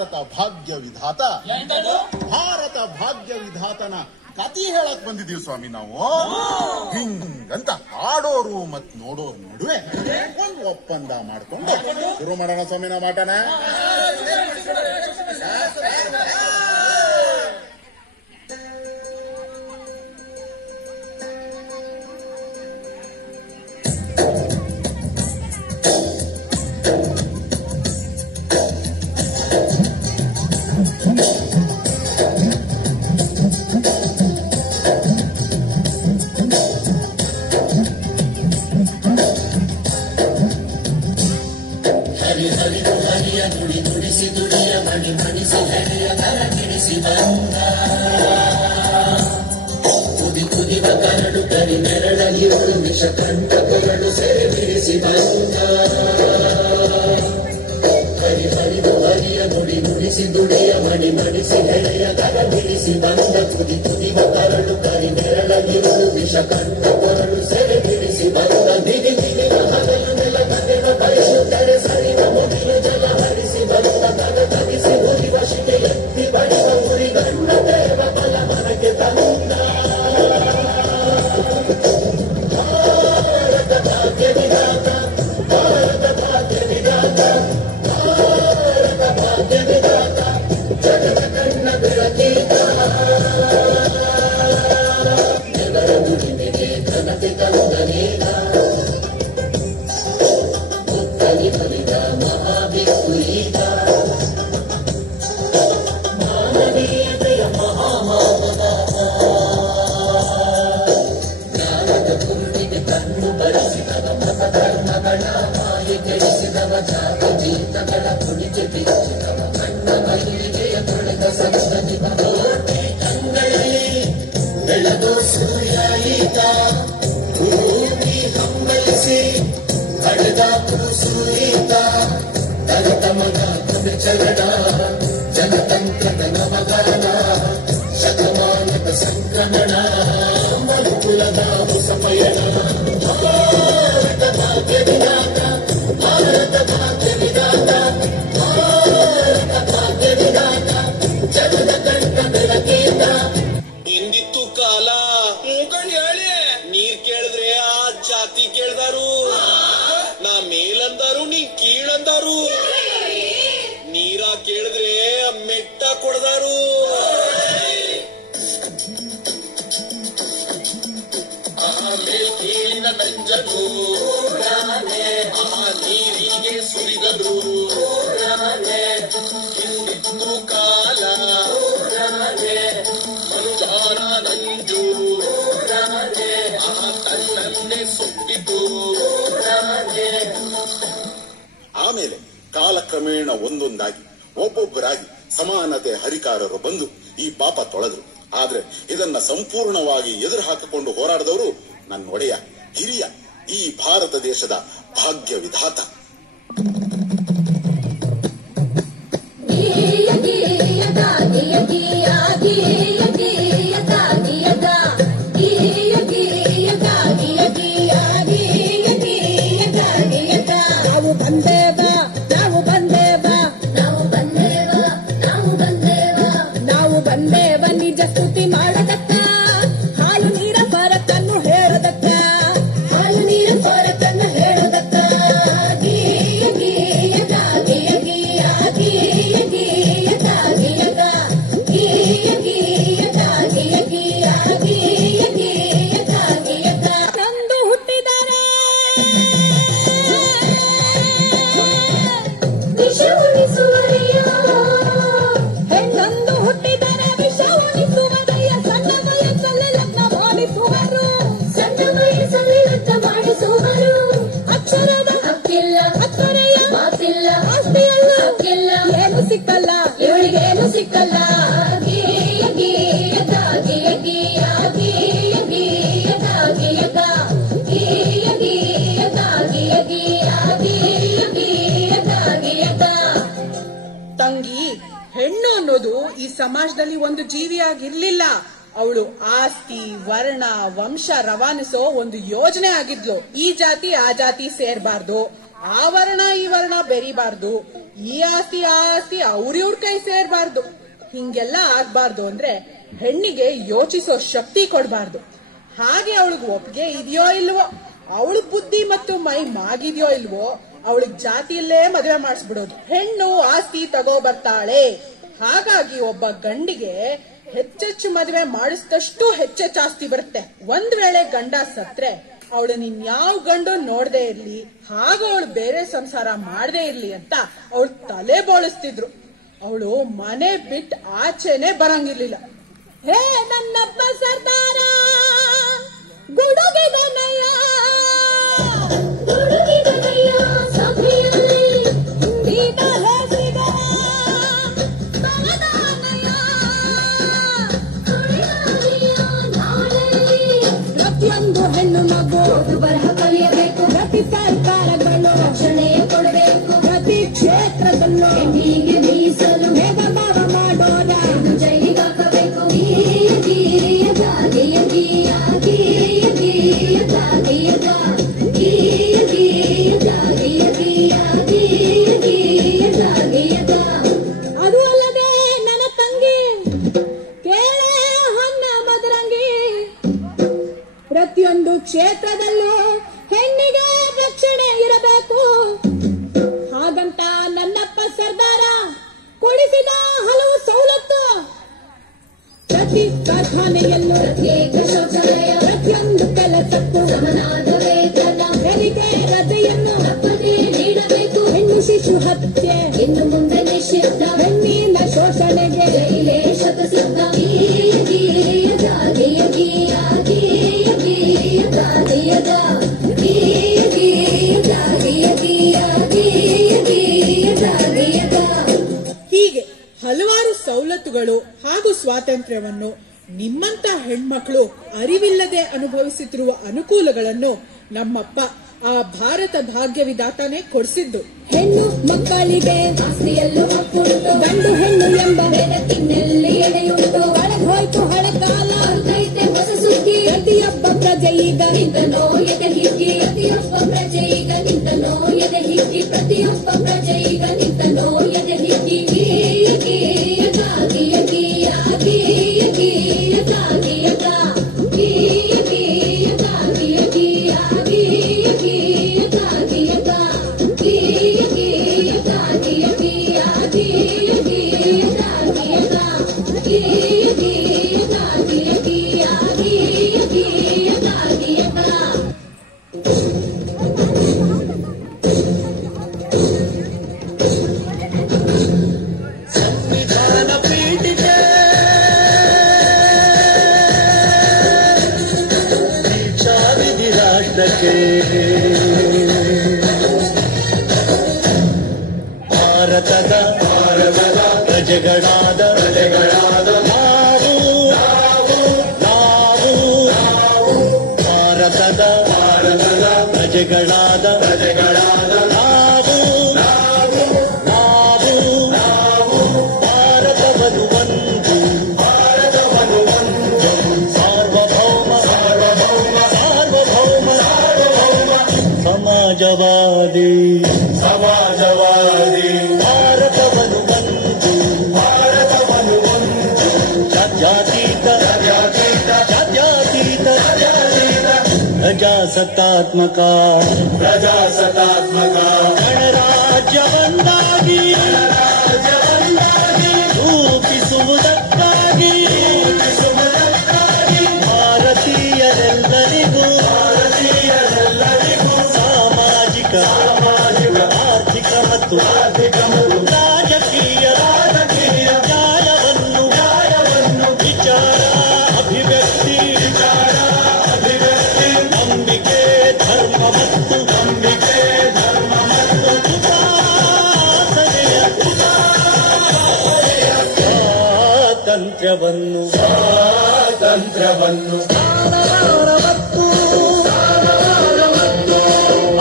ಭಾರತ ಭಾಗ್ಯ ವಿಧಾತ ಭಾರತ ಭಾಗ್ಯ ವಿಧಾತನ ಕತಿ ಹೇಳಕ್ ಬಂದಿದೀವಿ ಸ್ವಾಮಿ ನಾವು. ಹಿಂಗಂತ ಆಡೋರು ಮತ್ ನೋಡೋರು ನಡುವೆ ಒಂದು ಒಪ್ಪಂದ ಮಾಡ್ಕೊಂಡು ಶುರು ಮಾಡೋಣ ಸ್ವಾಮಿ ನಾವು ಆಟನ. ಕರಡು ಕರಿ ನೆರಳಲಿರುಳು ವಿಷಕಂಠ ಕೊರಳು ಸೆರೆ ಬಿಡಿಸಿ ಬಂದ. ಹರಿ ಹರಿದು ಹರಿಯ ನುಡಿ ನುಡಿಸಿ ದುಡಿಯ ಮಣಿ ಮಡಿಸಿ ಹೆಳೆಯ ಕರ ಬಿಡಿಸಿ ಬಂದ. ತುದಿ ತುದಿವ ಕರಡು ಕರಿ ನೆರಳಲಿರುಳು ವಿಷಕಂಠ ಕೊರಳು ಸೆರೆ ಬಿಡಿಸಿ ಬಂದ. ದಿಗಿ ದಿಗಿನ ಹಗಲು ನೆಲ ಕದೆವ ಬಯಲು ಕರೆ ಸರಿವ ಮುಗಿಲು ಜಲ ಹರಿಸಿ ಬಂದ. ಕದ ತಗಿಸಿ ಉರಿವ ಶಿಕೆ ಎತ್ತಿ ಬಡಿವ ಉರಿ ಗಣ್ಣ ದೇವ ಬಲ ಮನಕ್ಕೆ ತಂದ. ಭಾರತ ಭಾಗ್ಯ ವಿಧಾತ ಭಾರತ ಭಾಗ್ಯ ವಿಧಾತ ಭಾರತ ಭಾಗ್ಯ ವಿಧಾತ ಜಗದ ಕಣ್ಣ ಬೆಳಕೀತ. ಜನರ ದುಡಿಮೆಗೆ ಘನತೆ ತಂದನೇನ ಮುತ್ತಲಿ ಬಲಿದ ಮಹಾಭಿಕುಲೀತ. ಮಾನವೀಯತೆಯ ಮಹಾಮಾನವ ಜ್ಞಾನದ ಕುರುಡಿಗೆ ಕಣ್ಣು ಬರೆಸಿದವ ಮತ ಧರ್ಮಗಳ ಮಾಯ ಕೆಡಿಸಿದವ ಜಾತ ಜೀತಗಳ ಕುಡಿಕೆ ಬಿಚ್ಚಿದವ ಕಣ್ಣ ಮೈಲಿಗೆಯ ತೊಳೆದ ಸಂಸದಿವ ಕೋಟೆ ಕಂಗಳಲ್ಲಿ ಬೆಳಗೋ ಸೂರ್ಯ ಈತ. ಭೂಮಿ ಹಂಬಲಿಸಿ ಹಡೆದ ಕೂಸು ಈತ. ತರತ ಮಗ ಚರಣ ಜನತಂತ್ರದ ನವಗಾನ ಶತಮಾನದ ಸಂಕ್ರಮಣ ಮರುಕುಲದ ಹೊಸ ಪಯಣ. ಭಾರತ ಭಾಗ್ಯ ವಿಧಾತ ಭಾರತ ಭಾಗ್ಯ ವಿಧಾತ ಭಾರತ ಭಾಗ್ಯ ವಿಧಾತ ಜಗದ ಕಂಠ ಬೆಳಕೀತ. ಹಿಂದಿತ್ತು ಕಾಲ ಮೂಕಂಡ್ ಹೇಳಿ ನೀರ್ ಕೇಳಿದ್ರೆ ಆ ಜಾತಿ ಕೇಳ್ದಾರು, ನಾ ಮೇಲಂದಾರು ನೀ ಕೀಳಂದಾರು. ನೀರ ಕೇಳಿದ್ರೆ ಮೆಟ್ಟ ಕೊಡ್ದಾರು. ಆಮೇಲೆ ಕೀಳಿನ ನಂಜರು ಆ ನೀರಿಗೆ ಸುರಿದರು. ಹಿಂದಿತ್ತು ಕಾಲ ಮನುಜಾರ ನಂಜು ಆ ತನ್ನನ್ನೇ ಸುಟ್ಟಿತು. ಆಮೇಲೆ ಕಾಲಕ್ರಮೇಣ ಒಂದೊಂದಾಗಿ ಒಬ್ಬೊಬ್ಬರಾಗಿ ಸಮಾನತೆ ಹರಿಕಾರರು ಬಂದು ಈ ಪಾಪ ತೊಳೆದ್ರು. ಆದ್ರೆ ಇದನ್ನ ಸಂಪೂರ್ಣವಾಗಿ ಎದುರು ಹಾಕಿಕೊಂಡು ಹೋರಾಡಿದವರು ನನ್ನ ಒಡೆಯ ಹಿರಿಯ ಈ ಭಾರತ ದೇಶದ ಭಾಗ್ಯ ವಿಧಾತ. ನಾವು ಬಂದೇವ ನಾವು ಬಂದೇವ ನಾವು ಬಂದೇವ ನಾವು ಬಂದೇವ ನಾವು ಬಂದೇವ ನಿಜ ಸ್ತುತಿ ಮಾಡದಕ್ಕ. ಹಾಲು ನೀರ ಫರಕನ್ನು ಹೇಳದಕ್ಕ ಹಾಲು ನೀರ ಫರಕನ್ನು ಹೇಳದಕ್ಕ. ಗೀಯ ಗೀಯ ಗೀಯ ಗೀಯ ಗೀಯ ಗೀಯ ಗೀಯ ಗೀಯ ಗೀಯ ಗೀಯ ಗೀಯ ಗೀಯ ಗೀಯ ನಂದು ಹುಟ್ಟಿದರೆ ವಿಷ ಉಳಿಸುವರೆಯ ಹೆಣ್ಣೊಂದು ಹುಟ್ಟಿದರೆ ವಿಷ ಉಳಿಸುವರೆಯ. ಸಣ್ಣ ವಯಸ್ಸಲ್ಲಿ ಲಗ್ನ ಮಾಡಿಸುವರು ಸಣ್ಣ ವಯಸ್ಸಲ್ಲಿ ಲಗ್ನ ಮಾಡಿಸುವರು. ಅಕ್ಷರದ ಹಕ್ಕಿಲ್ಲ ಅಕ್ಷರೆಯ ಮಾತಿಲ್ಲ ಆಸ್ತಿಯಲ್ಲ ಹಕ್ಕಿಲ್ಲ ಏನು ಸಿಕ್ಕಲ್ಲ ಇವಳಿಗೇನು ಸಿಕ್ಕಲ್ಲ. ಗೀಯ ಗೀಯ ಗೀಯ ಗೀಯ ಗೀಯ ಗೀಯ ಗೀಯ ಗೀಯ ಗೀಯ ಗೀಯ ಗೀಯ ಗೀಯ ಗೀಯ. ತಂಗಿ, ಹೆಣ್ಣು ಅನ್ನೋದು ಈ ಸಮಾಜದಲ್ಲಿ ಒಂದು ಜೀವಿಯಾಗಿರ್ಲಿಲ್ಲ. ಅವಳು ಆಸ್ತಿ ವರ್ಣ ವಂಶ ರವಾನಿಸೋ ಒಂದು ಯೋಜನೆ ಆಗಿದ್ಲು. ಈ ಜಾತಿ ಆ ಜಾತಿ ಸೇರ್ಬಾರ್ದು, ಆ ವರ್ಣ ಈ ವರ್ಣ ಬೆರಿಬಾರ್ದು, ಈ ಆಸ್ತಿ ಆ ಆಸ್ತಿ ಅವ್ರಿವ್ರ ಕೈ ಸೇರ್ಬಾರ್ದು. ಹಿಂಗೆಲ್ಲ ಆಗ್ಬಾರ್ದು ಅಂದ್ರೆ ಹೆಣ್ಣಿಗೆ ಯೋಚಿಸೋ ಶಕ್ತಿ ಕೊಡ್ಬಾರ್ದು. ಹಾಗೆ ಅವಳಿಗೆ ಒಪ್ಪಿಗೆ ಇದೆಯೋ ಇಲ್ವೋ, ಅವಳ ಬುದ್ಧಿ ಮತ್ತು ಮೈ ಮಾಗಿದ್ಯೋ ಇಲ್ವೋ, ಅವಳಿಗೆ ಜಾತಿಯಲ್ಲೇ ಮದುವೆ ಮಾಡಿಸ್ಬಿಡೋದು. ಹೆಣ್ಣು ಆಸ್ತಿ ತಗೋ ಬರ್ತಾಳೆ. ಹಾಗಾಗಿ ಒಬ್ಬ ಗಂಡಿಗೆ ಹೆಚ್ಚೆಚ್ಚು ಮದುವೆ ಮಾಡಿಸಿದಷ್ಟು ಹೆಚ್ಚೆಚ್ಚು ಆಸ್ತಿ ಬರುತ್ತೆ. ಒಂದ್ ವೇಳೆ ಗಂಡ ಸತ್ರೆ ಅವಳನ್ನ ಇನ್ಯಾವ ಗಂಡು ನೋಡದೆ ಇರ್ಲಿ, ಹಾಗ ಅವಳು ಬೇರೆ ಸಂಸಾರ ಮಾಡದೇ ಇರ್ಲಿ ಅಂತ ಅವಳು ತಲೆ ಬೋಳಿಸ್ತಿದ್ರು. ಅವಳು ಮನೆ ಬಿಟ್ಟು ಆಚೆನೆ ಬರಂಗಿರ್ಲಿಲ್ಲ. ಹೇ ನನ್ನಪ್ಪ ಸರ್ದಾರ ಗುಡುಗಿದನಯ್ಯ ಗುಡುಗಿದನಯ್ಯ ಸಭೆಯಲ್ಲಿ ಗೀತ ಹೇಸಿದ ಪ್ರತಿಯೊಂದು ಹೆಣ್ಣು ಮಗು ಬರಹ ಕಲಿಯಬೇಕು. ಪ್ರತಿ ಸರ್ಕಾರಗಳು ರಕ್ಷಣೆ ಕೊಡಬೇಕು. ಪ್ರತಿ ಕ್ಷೇತ್ರದಲ್ಲೂ ಹೆಣ್ಣಿಗೆ ಮೀಸಲು ಭೇದ ಭಾವ ಮಾಡೋರ ಜೈಲಿಗೆ ಹಾಕಬೇಕು. ಅದು ಅಲ್ಲದೆ ನನ್ನ ತಂಗಿ ಕೇಳೆ ಹೊನ್ನ ಮದರಂಗಿ, ಪ್ರತಿಯೊಂದು ಕ್ಷೇತ್ರದಲ್ಲೂ ಹೆಣ್ಣಿಗೆ ರಕ್ಷಣೆ ಇರಬೇಕು. ಹಾಗಂತ ನನ್ನಪ್ಪ ಸರ್ದಾರ ಕೊಡಿಸಿದ ಹಲವು ಸವಲತ್ತು. ಪ್ರತಿ ಕಾರ್ಖಾನೆಯಲ್ಲೂ ಪ್ರತ್ಯೇಕ ಶೌಚಾಲಯ, ಪ್ರತಿಯೊಂದು ಕೆಲಸಕ್ಕೂ ಸಮನಾದ ವೇತನ, ಹೆರಿಗೆ ರಜೆಯನ್ನು ತಪ್ಪದೇ ನೀಡಬೇಕು. ಹೆಣ್ಣು ಶಿಶು ಹತ್ಯೆ ಇನ್ನು ಮುಂದೆ ನಿಷಿದ್ಧ. ಹೆಣ್ಣಿನ ಶೋಷಣೆಗೆ ಜೈಲೇ ಶತಸಿದ್ಧ. ಹೀಗೆ ಹಲವಾರು ಸವಲತ್ತುಗಳು ಹಾಗೂ ಸ್ವಾತಂತ್ರ್ಯವನ್ನು ನಿಮ್ಮಂತ ಹೆಣ್ಮಕ್ಳು ಅರಿವಿಲ್ಲದೆ ಅನುಭವಿಸುತ್ತಿರುವ ಅನುಕೂಲಗಳನ್ನು ನಮ್ಮಪ್ಪ ಆ ಭಾರತ ಭಾಗ್ಯ ವಿಧಾತಾನೆ ಕೊಡಿಸಿದ್ದು. ಹೆಣ್ಣು ಮಕ್ಕಳಿಗೆ ಆಸ್ತಿಯಲ್ಲೂ ಹಕ್ಕುಂಟು, ಗಂಡು ಹೆಣ್ಣು ಎಂಬ ಬೆಳಕಿನಲ್ಲಿ ಎಡೆಯುಂಟು. ಒಳಗೋಯ್ತು ಹಳಕಾಲ ಅರ್ಥೈತೆ ಹೊಸ ಸುದ್ದಿ. ಪ್ರತಿಯೊಬ್ಬ ಪ್ರಜೆ ಈಗ ನಿಂತನೋ ಎದೆ ಹಿಗ್ಗಿ, ಪ್ರತಿಯೊಬ್ಬ ಪ್ರಜೆ ಈಗ ನಿಂತನೋ ಎದೆ ಹಿಗ್ಗಿ, ಪ್ರತಿಯೊಬ್ಬ ಪ್ರಜೆ ಈಗ ನಿಂತನೋ ಎದೆ ಹಿಗ್ಗಿ. ಭಾರತದ ಪ್ರಜೆಗಳಾದ ನಾವು ಭಾರತದ ಪ್ರಜೆಗಳಾದ ನಾವು ಭಾರತವನ್ನು ಒಂದು ಸಾರ್ವಭೌಮ ಸಮಾಜವಾದಿ ಭಾರತವನ್ನು ಒಂದು ಜಾತ್ಯತೀತ ಪ್ರಜಾಸತ್ತಾತ್ಮಕ ಗಣರಾಜ್ಯವನ್ನಾಗಿ ರೂಪಿಸುವುದಕ್ಕಾಗಿ ಭಾರತೀಯರೆಲ್ಲರಿಗೂ ಸಾಮಾಜಿಕ ಆರ್ಥಿಕ ಮತ್ತು ರಾಜಕೀಯ ನ್ಯಾಯವನ್ನು ವಿಚಾರ ಅಭಿವ್ಯಕ್ತಿ ನಂಬಿಕೆ ಧರ್ಮ ಮತ್ತು ಉಪಾಸನೆಯ ಸ್ವಾತಂತ್ರ್ಯವನ್ನು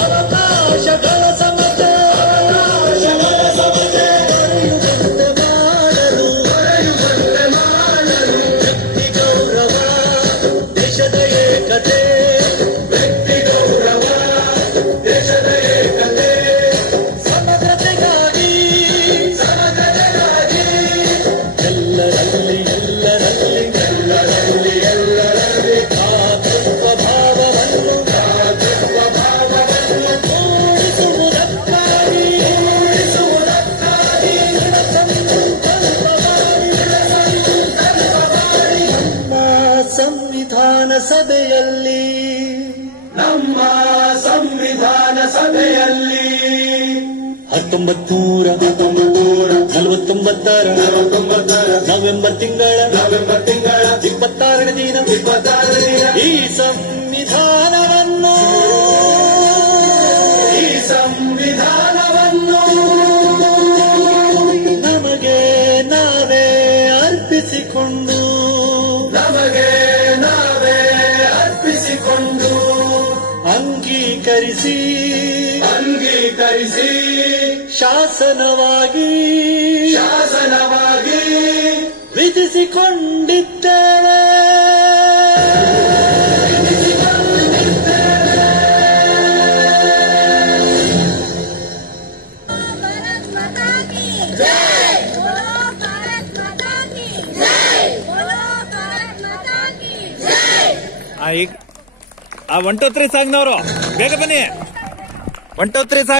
ಅವಕಾಶಗಳ ಸಮತೆ ಮಾಡಲು ವ್ಯಕ್ತಿ ಗೌರವ ದೇಶದ ಏಕತೆ ಸಭೆಯಲ್ಲಿ ನಮ್ಮ ಸಂವಿಧಾನ ಸಭೆಯಲ್ಲಿ 1949 ನವೆಂಬರ್ ತಿಂಗಳ 26ನೇ ದಿನ ಈ ಸಂವಿಧಾನವನ್ನು ನಮಗೆ ನಾವೇ ಅರ್ಪಿಸಿಕೊಂಡು ಅಂಗೀಕರಿಸಿ ಶಾಸನವಾಗಿ ವಿಧಿಸಿಕೊಂಡಿದ್ದೇವೆ. ಆ 1 2 3 ಸಾಂಗ್ನವರು ಬೇಗ ಬನ್ನಿ. 1 2 3 ಸಾಂಗ್